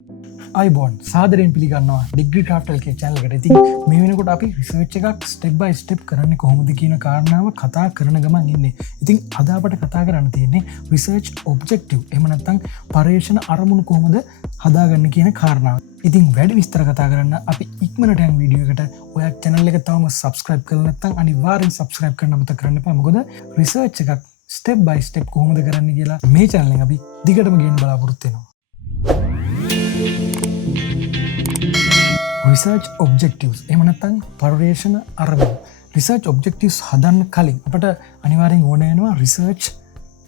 iBond සාදරයෙන් පිළිගන්නවා degree craft LK channel එකට. ඉතින් මේ වෙනකොට අපි රිසර්ච් එකක් step by step කරන්නේ කොහොමද කියන කාරණාව කතා කරන ගමන් ඉන්නේ. ඉතින් අද අපට කතා කරන්න තියෙන්නේ රිසර්ච් ඔබ්ජෙක්ටිව්. එහෙම නැත්නම් පර්යේෂණ අරමුණු කොහොමද හදාගන්නේ කියන කාරණාව. ඉතින් වැඩි විස්තර කතා කරන්න අපි ඉක්මනට යන වීඩියෝ එකට. ඔයා channel එක තවම subscribe කරලා නැත්නම් අනිවාර්යෙන් subscribe කරන්න අමතක කරන්න එපා. මොකද රිසර්ච් එකක් step by step කොහොමද කරන්නේ කියලා මේ channel එකෙන් අපි දිගටම ගෙන්න බලාපොරොත්තු වෙනවා. රිසර්ච් ඔබ්ජෙක්ටිව්ස් එහෙම නැත්නම් පර්යේෂණ අරමුණු. රිසර්ච් ඔබ්ජෙක්ටිව්ස් හදන්න කලින් අපට අනිවාර්යෙන් ඕන වෙනවා රිසර්ච්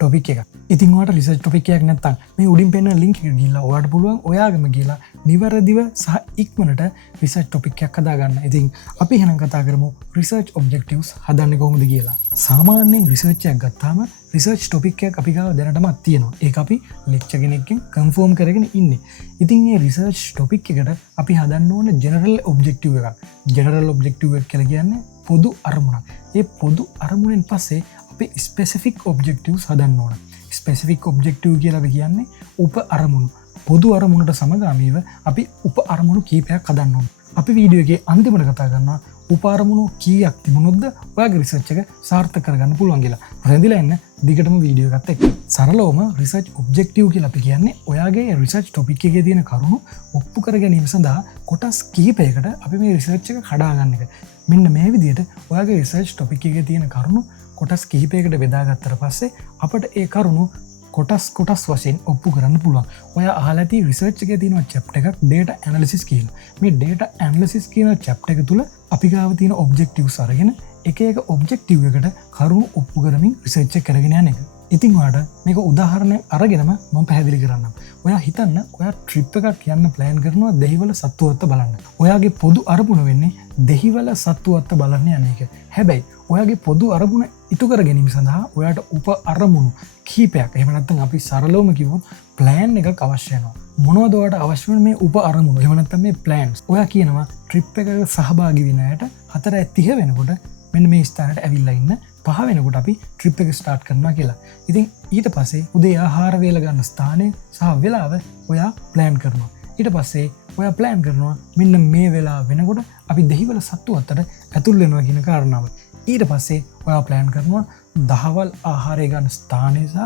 ටොපික් එකක්. ඉතින් ඔයාලට රිසර්ච් ටොපික් එකක් නැත්නම් මේ උඩින් පෙන්නන ලින්ක් එකට ගිහිල්ලා ඔයාලට පුළුවන් ඔයාගම ගිහිල්ලා නිවැරදිව සහ ඉක්මනට රිසර්ච් ටොපික් එකක් හදාගන්න. ඉතින් අපි එහෙනම් කතා කරමු රිසර්ච් ඔබ්ජෙක්ටිව්ස් හදන්නේ කොහොමද කියලා. සාමාන්‍යයෙන් රිසර්ච් එකක් ගත්තාම රිසර්ච් ටොපික් එකක් අපි ගාව දැනටමත් තියෙනවා. ඒක අපි ලෙක්චර් කෙනෙක්ගෙන් කන්ෆර්ම් කරගෙන ඉන්නේ. ඉතින් මේ රිසර්ච් ටොපික් එකට අපි හදන්න ඕන ජෙනරල් ඔබ්ජෙක්ටිව් එකක්. ජෙනරල් ඔබ්ජෙක්ටිව් එක කියලා කියන්නේ පොදු අරමුණක්. ඒ පොදු අරමුණෙන් පස්සේ අපි ස්පෙસિෆික් ඔබ්ජෙක්ටිව්ස් හදන්න ඕන. ස්පෙસિෆික් ඔබ්ජෙක්ටිව් කියලා අපි කියන්නේ උප අරමුණු. පොදු අරමුණට සමගාමීව අපි උප අරමුණු කීපයක් හදන්න ඕන. අපි වීඩියෝ එකේ අන්තිමට කතා කරනවා උප අරමුණු කීයක් තිබුණොත්ද ඔයාගේ රිසර්ච් එක සාර්ථක කරගන්න පුළුවන් කියලා. රැඳිලා ඉන්න දිගටම වීඩියෝ එකත් එක්ක. සරලවම රිසර්ච් ඔබ්ජෙක්ටිව් කියලා අපි කියන්නේ ඔයාගේ රිසර්ච් ටොපික් එකේ තියෙන කරුණු ඔප්පු කර ගැනීම සඳහා කොටස් කීපයකට අපි මේ රිසර්ච් එක හදාගන්න එක. මෙන්න මේ විදිහට ඔයාගේ රිසර්ච් ටොපික් එකේ තියෙන කරුණු කොටස් කිහිපයකට බෙදාගත්තට පස්සේ අපට ඒ කරුණු කොටස් වශයෙන් ඔප්පු කරන්න පුළුවන්. ඔයා අහලා ඇති රිසර්ච් එකේ තියෙන chapter එකක් data analysis කියලා. මේ data analysis කියන chapter එක තුල අපි ගාව තියෙන objectives අරගෙන එක එක objective එකට කරුණු ඔප්පු කරමින් රිසර්ච් එක කරගෙන යන එක. ඉතින් ඔයාලට මේක උදාහරණයක් අරගෙනම මම පැහැදිලි කරන්නම්. ඔයා හිතන්න ඔයා ට්‍රිප් එකක් යන්න ප්ලෑන් කරනවා දෙහිවල සත්තුවත්ත බලන්න. ඔයාගේ පොදු අරමුණ වෙන්නේ දෙහිවල සත්තුවත්ත බලන්න යන එක. හැබැයි ඔයාගේ පොදු අරමුණ ඉටු කර ගැනීම සඳහා ඔයාට උප අරමුණු කීපයක් එහෙම නැත්නම් අපි සරලවම කිව්වොත් ප්ලෑන් එකක් අවශ්‍ය වෙනවා. මොනවද ඔයාට අවශ්‍ය වෙන මේ උප අරමුණු? එහෙම නැත්නම් මේ ප්ලෑන්ස්. ඔයා කියනවා ට්‍රිප් එකක සහභාගී වෙන අයට 4:30 වෙනකොට මෙන්න මේ ස්ථානට ඇවිල්ලා ඉන්න. 5 වෙනකොට අපි ට්‍රිප් එක ස්ටාර්ට් කරනවා කියලා. ඉතින් ඊට පස්සේ උදේ ආහාර වේල ගන්න ස්ථානය සහ වෙලාව ඔයා ප්ලෑන් කරනවා. ඊට පස්සේ ඔයා ප්ලෑන් කරනවා මෙන්න මේ වෙලාව වෙනකොට අපි දෙහිවල සත්තුවත්තට ඇතුල් වෙනවා කියන කාරණාව. ඊට පස්සේ ඔයා ප්ලෑන් කරනවා දහවල් ආහාරය ගන්න ස්ථානය සහ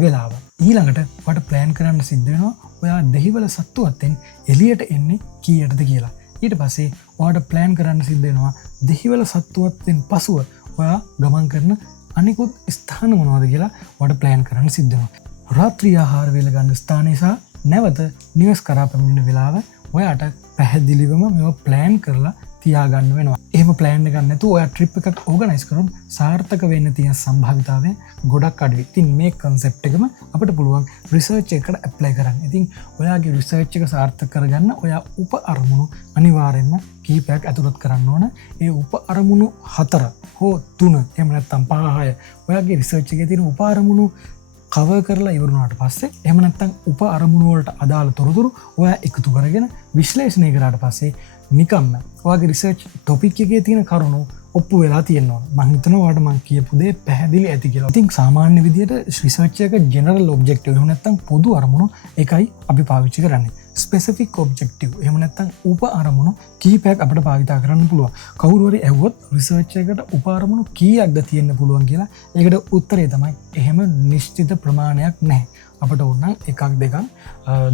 වෙලාව. ඊළඟට ඔයාට ප්ලෑන් කරන්න සිද්ධ වෙනවා ඔයා දෙහිවල සත්තුවත්තෙන් එළියට එන්නේ කීයටද කියලා. ඊට පස්සේ ඔයාට ප්ලෑන් කරන්න සිද්ධ වෙනවා දෙහිවල සත්තුවත්තෙන් පසුව ඔයා ගමන් කරන අනිකුත් ස්ථාන මොනවද කියලා ඔයාට ප්ලෑන් කරන්න සිද්ධ වෙනවා. රාත්‍රී ආහාර වේල ගන්න ස්ථානය සහ නැවත නිවස් කරා පැමිණෙන වෙලාව ඔයාට පැහැදිලිවම මේව ප්ලෑන් කරලා තියාගන්න වෙනවා. එහෙම ප්ලෑන් එකක් නැතුව ඔයා ට්‍රිප් එකක් ඕගනයිස් කරොත් සාර්ථක වෙන්න තියෙන සම්භාවිතාවය ගොඩක් අඩුයි. ඉතින් මේ concept එකම අපිට පුළුවන් රිසර්ච් එකකට ඇප්ලයි කරන්න. ඉතින් ඔයාගේ රිසර්ච් එක සාර්ථක කරගන්න ඔයා උප අරමුණු අනිවාර්යයෙන්ම කීපයක් ඇතුළත් කරන්න ඕන. ඒ උප අරමුණු 4 හෝ 3 එහෙම නැත්නම් 5 6 ඔයාගේ රිසර්ච් එකේ තියෙන උප අරමුණු කවර් කරලා ඉවරුණාට පස්සේ එහෙම නැත්නම් උප අරමුණු වලට අදාළ තොරතුරු ඔයා එකතු කරගෙන විශ්ලේෂණය කරාට පස්සේ නිකම්ම ඔයාගේ රිසර්ච් ටොපික් එකේ තියෙන කරුණු ඔප්පු වෙලා තියෙනවා. මම හිතනවා ඔයාලට මම කියපු දේ පැහැදිලි ඇති කියලා. ඉතින් සාමාන්‍ය විදිහට රිසර්ච් එක ජෙනරල් ඔබ්ජෙක්ටිව් එහෙම නැත්නම් පොදු අරමුණු එකයි අපි පාවිච්චි කරන්නේ. ස්පෙસિෆික් ඔබ්ජෙක්ටිව් එහෙම නැත්නම් උප අරමුණු කීපයක් අපිට භාවිතා කරන්න පුළුවන්. කවුරු හරි ඇහුවොත් රිසර්ච් එකකට උප අරමුණු කීයක්ද තියෙන්න පුළුවන් කියලා ඒකට උත්තරේ තමයි එහෙම නිශ්චිත ප්‍රමාණයක් නැහැ. අපට ඕනනම් එකක් දෙකක්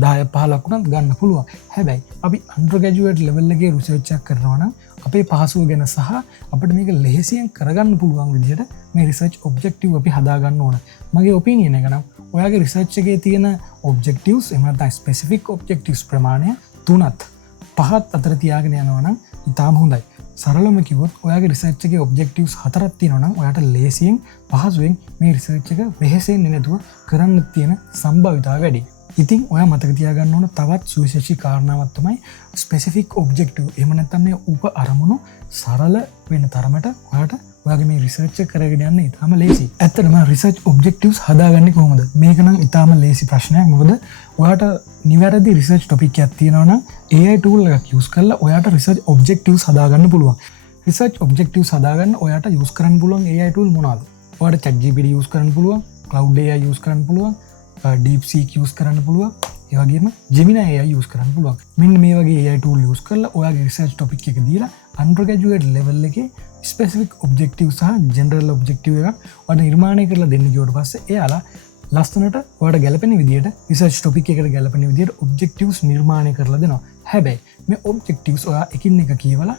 10 15ක් උනත් ගන්න පුළුවන්. හැබැයි අපි අන්ඩර් ග්‍රැජුවේට් ලෙවල් එකේ රිසර්ච් එකක් කරනවා නම් අපේ පහසුව ගැන සහ අපිට මේක ලෙහෙසියෙන් කරගන්න පුළුවන් විදිහට මේ රිසර්ච් ඔබ්ජෙක්ටිව් අපි හදා ගන්න ඕන. මගේ ඔපිනියන් එක නම් ඔයාගේ රිසර්ච් එකේ තියෙන ඔබ්ජෙක්ටිව්ස් එහෙම නැත්නම් ස්පෙસિෆික් ඔබ්ජෙක්ටිව්ස් ප්‍රමාණය 3ත් 5ත් අතර තියාගෙන යනවා නම් ඉතාම හොඳයි. සරලම කිව්වොත් ඔයාගේ රිසර්ච් එකේ ඔබ්ජෙක්ටිව්ස් 4ක් තියෙනවා නම් ඔයාට ලේසියෙන් පහසුවෙන් මේ රිසර්ච් එක වෙහෙසෙන්නේ නැතුව කරන්න තියෙන සම්භාවිතාවය වැඩි. ඉතින් ඔයා මතක තියාගන්න ඕන තවත් සුවිශේෂී කාරණාවක් තමයි ස්පෙસિෆික් ඔබ්ජෙක්ටිව්. එහෙම නැත්නම් මේ උප අරමුණු සරල වෙන තරමට ඔයාට ඔයාගේ මේ රිසර්ච් එක කරගෙන යන්න ඉතාම ලේසි. ඇත්තටම රිසර්ච් ඔබ්ජෙක්ටිව්ස් හදාගන්නේ කොහොමද? මේක නම් ඉතාම ලේසි ප්‍රශ්නයක්. මොකද ඔයාට නිවැරදි රිසර්ච් ටොපික් එකක් තියෙනවා නම් AI tool එකක් use කරලා ඔයාට රිසර්ච් ඔබ්ජෙක්ටිව්ස් හදාගන්න පුළුවන්. රිසර්ච් ඔබ්ජෙක්ටිව්ස් හදාගන්න ඔයාට use කරන්න පුළුවන් AI tool මොනවාද? ඔයාට ChatGPT use කරන්න පුළුවන්, Cloud AI use කරන්න පුළුවන්, DeepSeek use කරන්න පුළුවන්, ඒවගේම Gemini AI use කරන්න පුළුවන්. මෙන්න මේ වගේ AI tool use කරලා ඔයාගේ research topic එක දීලා undergraduate level එකේ specific objective සහ general objective එකක් ඔයාලට නිර්මාණය කරලා දෙන්න ගියොත් පස්සේ එයාලා ලස්සනට ඔයාලට ගැලපෙන විදියට research topic එකට ගැලපෙන විදියට objectives නිර්මාණය කරලා දෙනවා. හැබැයි මේ objectives ඔයා එකින් එක කියවලා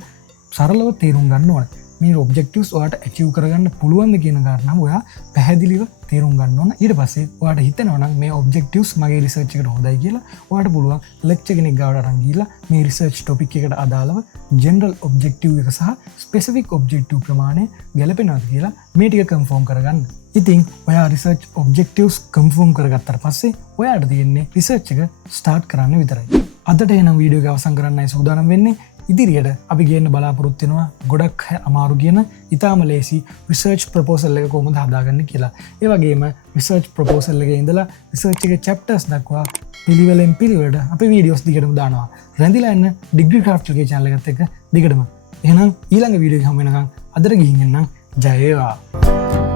සරලව තේරුම් ගන්න ඕනේ. මේ objectives ඔයාලට achieve කරගන්න පුළුවන්ද කියන කාරණාව ඔයා පැහැදිලිව තේරුම් ගන්න ඕන. ඊට පස්සේ ඔයාලට හිතෙනවා නම් මේ objectives මගේ research එකට හොඳයි කියලා ඔයාලට පුළුවන් lecture කෙනෙක් ගාවට අරන් ගිහලා මේ research topic එකට අදාළව general objective එක සහ specific objective ප්‍රමාණය ගැලපෙනවද කියලා මේ ටික confirm කරගන්න. ඉතින් ඔයා research objectives confirm කරගත්තට පස්සේ ඔයාට තියෙන්නේ research එක start කරන්න විතරයි. අදට එනම් වීඩියෝ එක අවසන් කරන්නයි සූදානම් වෙන්නේ. ඉදිරියට අපි ගේන්න බලාපොරොත්තු වෙනවා ගොඩක් අමාරු කියන ඉතාම ලේසි රිසර්ච් ප්‍රොපෝසල් එක කොහොමද හදාගන්න කියලා. ඒ වගේම රිසර්ච් ප්‍රොපෝසල් එකේ ඉඳලා රිසර්ච් එකේ chapters දක්වා පිළිවෙලෙන් පිළිවෙලට අපි වීඩියෝස් දිගටම දානවා. රැඳිලා ඉන්න ඩිග්‍රී ක්‍රාෆ්ට් එකේ channel එකත් එක්ක දිගටම. එහෙනම් ඊළඟ වීඩියෝ එක හමු වෙනකන් අදට ගිහින් එන්නම්. ජය වේවා.